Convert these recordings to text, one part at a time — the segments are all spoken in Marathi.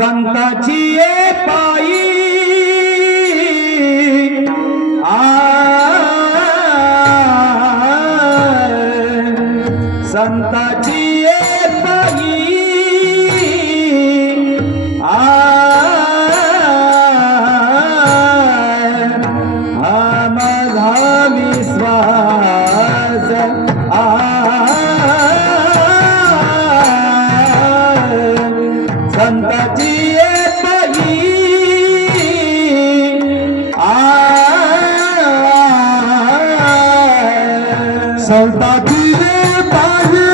संताची ये पायी संताची ये पायी हा माझा विश्वास संताची ये पायी संताची ये पायी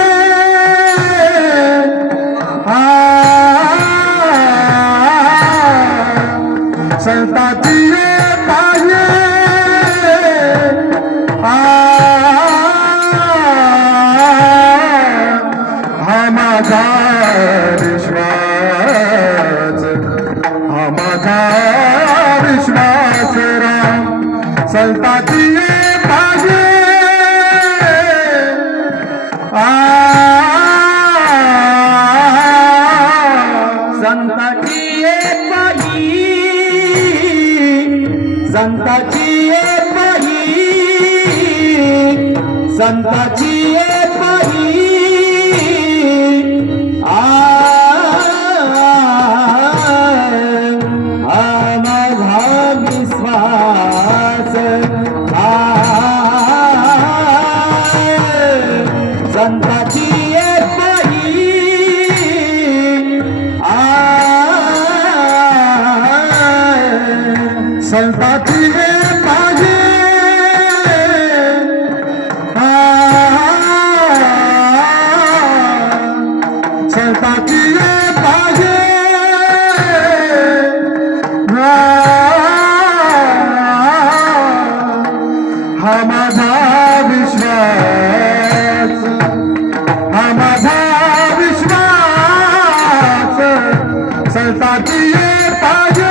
संताची ये पायी हा माझा विश्वास हा माझा विश्वास राम संताची ये पायी संताची ये पायी संताची ये पायी संताची ये पायी माझा विश्वास संताची ये पायी संताची ये पायी संताची ये पायी हा माझा विश्वास हा माझा विश्वास संताची ये पायी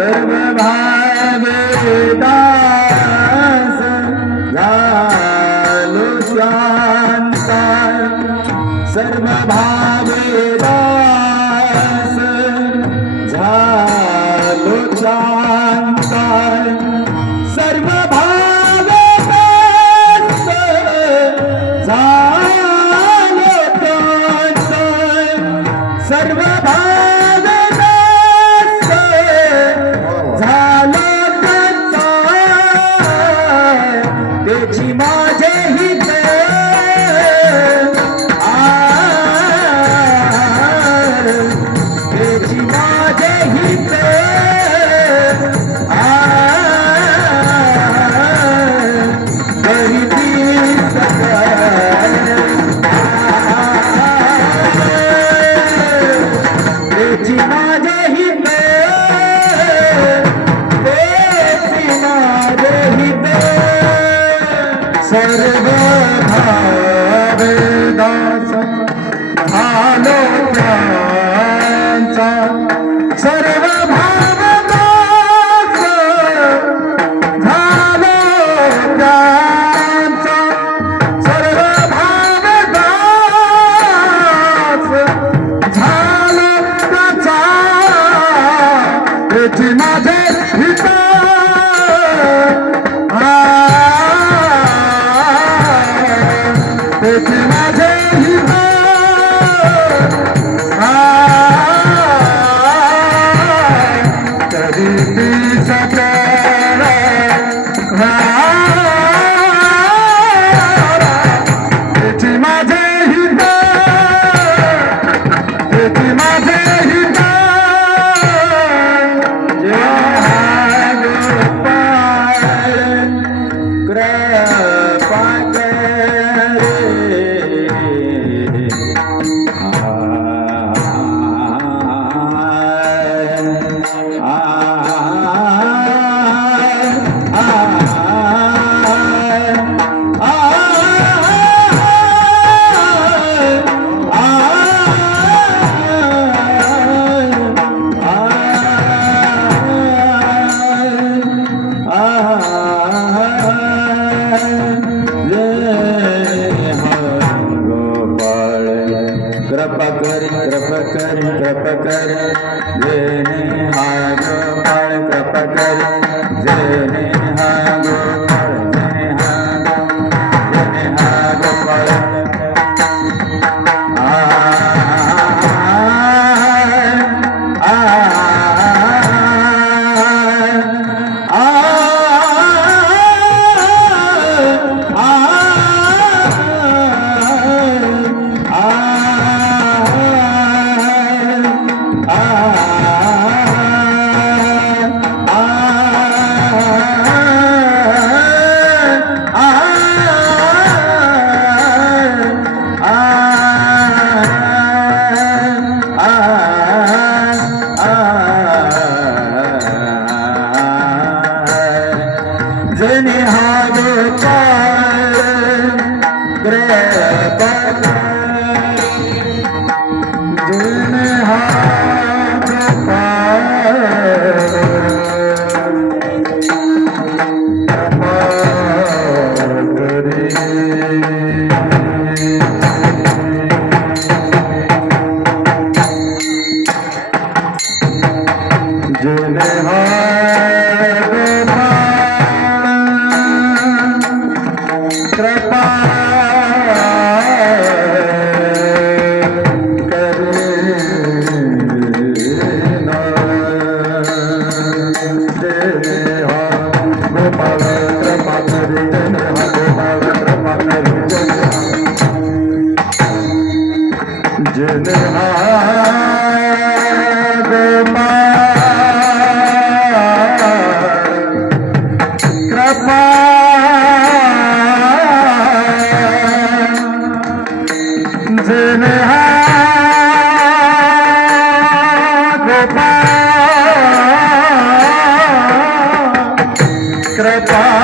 सर्व भावेदास झालो शांत सर्व भावेदास झालो शांत सर्व भावेदास झालो शांत सर्व भावेदास झालो शांत त्याची माझे हित त्याची माझे हित जने हा गोपाळ जने हा गोपाळ जने हा गोपाळ कृपाकर जने हा जने हा कृपा जने हा कृपा जने हा गोपाळ कृपा